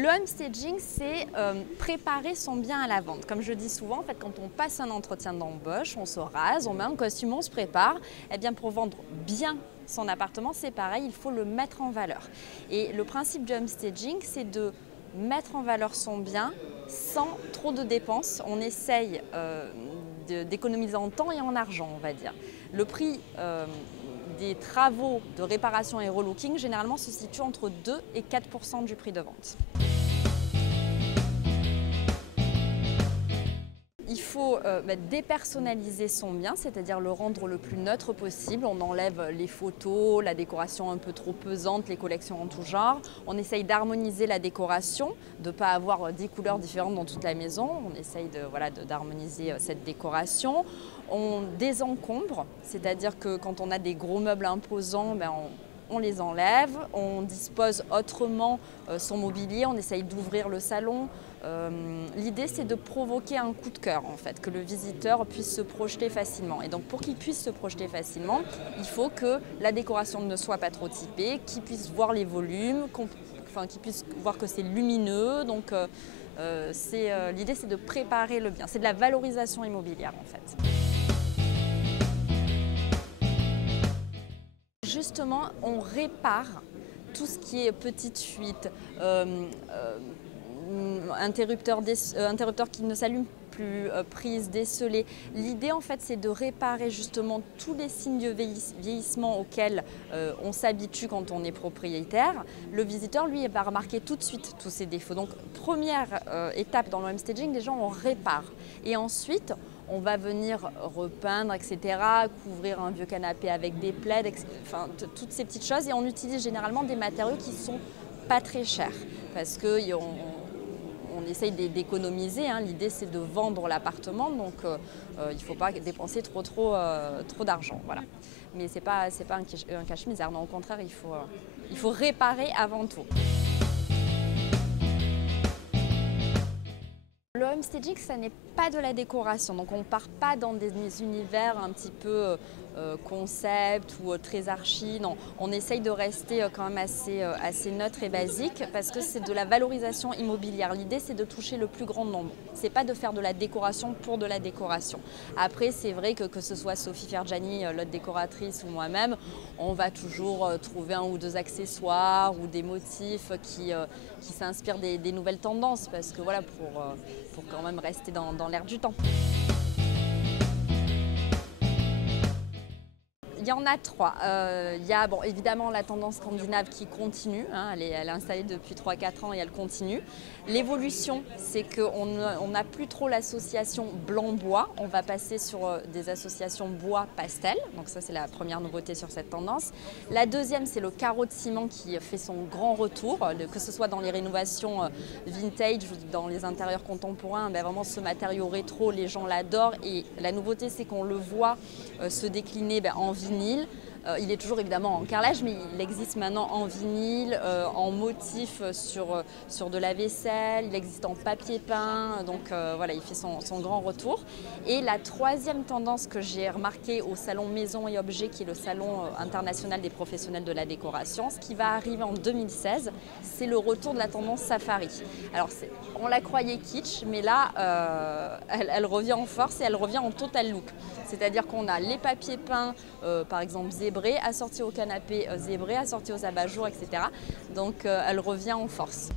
Le home staging, c'est préparer son bien à la vente. Comme je dis souvent, en fait, quand on passe un entretien d'embauche, on se rase, on met un costume, on se prépare. Eh bien, pour vendre bien son appartement, c'est pareil, il faut le mettre en valeur. Et le principe du home staging, c'est de mettre en valeur son bien sans trop de dépenses. On essaye d'économiser en temps et en argent, on va dire. Le prix des travaux de réparation et relooking, généralement, se situe entre 2 et 4% du prix de vente. Il faut dépersonnaliser son bien, c'est-à-dire le rendre le plus neutre possible. On enlève les photos, la décoration un peu trop pesante, les collections en tout genre. On essaye d'harmoniser la décoration, de ne pas avoir 10 couleurs différentes dans toute la maison. On essaye d'harmoniser cette décoration. On désencombre, c'est-à-dire que quand on a des gros meubles imposants, on les enlève, on dispose autrement son mobilier, on essaye d'ouvrir le salon. L'idée, c'est de provoquer un coup de cœur, en fait, que le visiteur puisse se projeter facilement. Et donc, pour qu'il puisse se projeter facilement, il faut que la décoration ne soit pas trop typée, qu'il puisse voir les volumes, qu'il puisse voir que c'est lumineux. Donc, l'idée, c'est de préparer le bien. C'est de la valorisation immobilière, en fait. Justement, on répare tout ce qui est petites fuites, interrupteurs qui ne s'allument plus, prises décelées. L'idée, en fait, c'est de réparer justement tous les signes de vieillissement auxquels on s'habitue quand on est propriétaire. Le visiteur, lui, va remarquer tout de suite tous ces défauts. Donc, première étape dans le home staging, déjà, on répare. Et ensuite, on va venir repeindre, etc., couvrir un vieux canapé avec des plaids, enfin, toutes ces petites choses. Et on utilise généralement des matériaux qui ne sont pas très chers parce qu'on essaye d'économiser. Hein. L'idée, c'est de vendre l'appartement, donc il ne faut pas dépenser trop d'argent. Voilà. Mais ce n'est pas un cache-misère. Non, au contraire, il faut réparer avant tout. Le home staging, ça n'est pas de la décoration, donc on ne part pas dans des univers un petit peu concept ou très archi. Non, on essaye de rester quand même assez neutre et basique parce que c'est de la valorisation immobilière. L'idée, c'est de toucher le plus grand nombre. Ce n'est pas de faire de la décoration pour de la décoration. Après, c'est vrai que ce soit Sophie Ferjani, l'autre décoratrice, ou moi-même, on va toujours trouver un ou deux accessoires ou des motifs qui s'inspirent des nouvelles tendances parce que voilà, pour quand même rester dans l'air du temps. Il y en a trois. Il y a évidemment la tendance scandinave qui continue, hein, elle est installée depuis 3-4 ans et elle continue. L'évolution, c'est qu'on n'a plus trop l'association blanc-bois, on va passer sur des associations bois-pastel, donc ça c'est la première nouveauté sur cette tendance. La deuxième, c'est le carreau de ciment qui fait son grand retour, que ce soit dans les rénovations vintage ou dans les intérieurs contemporains, vraiment ce matériau rétro, les gens l'adorent et la nouveauté c'est qu'on le voit se décliner en vinyle. Il est toujours évidemment en carrelage, mais il existe maintenant en vinyle, en motif sur de la vaisselle, il existe en papier peint, donc voilà, il fait son grand retour. Et la troisième tendance que j'ai remarquée au salon Maison et Objets, qui est le salon international des professionnels de la décoration, ce qui va arriver en 2016, c'est le retour de la tendance safari. Alors on la croyait kitsch, mais là, elle revient en force et elle revient en total look. C'est-à-dire qu'on a les papiers peints, par exemple zébrés, assortis au canapé zébré, assortis aux abat-jours, etc. Donc elle revient en force.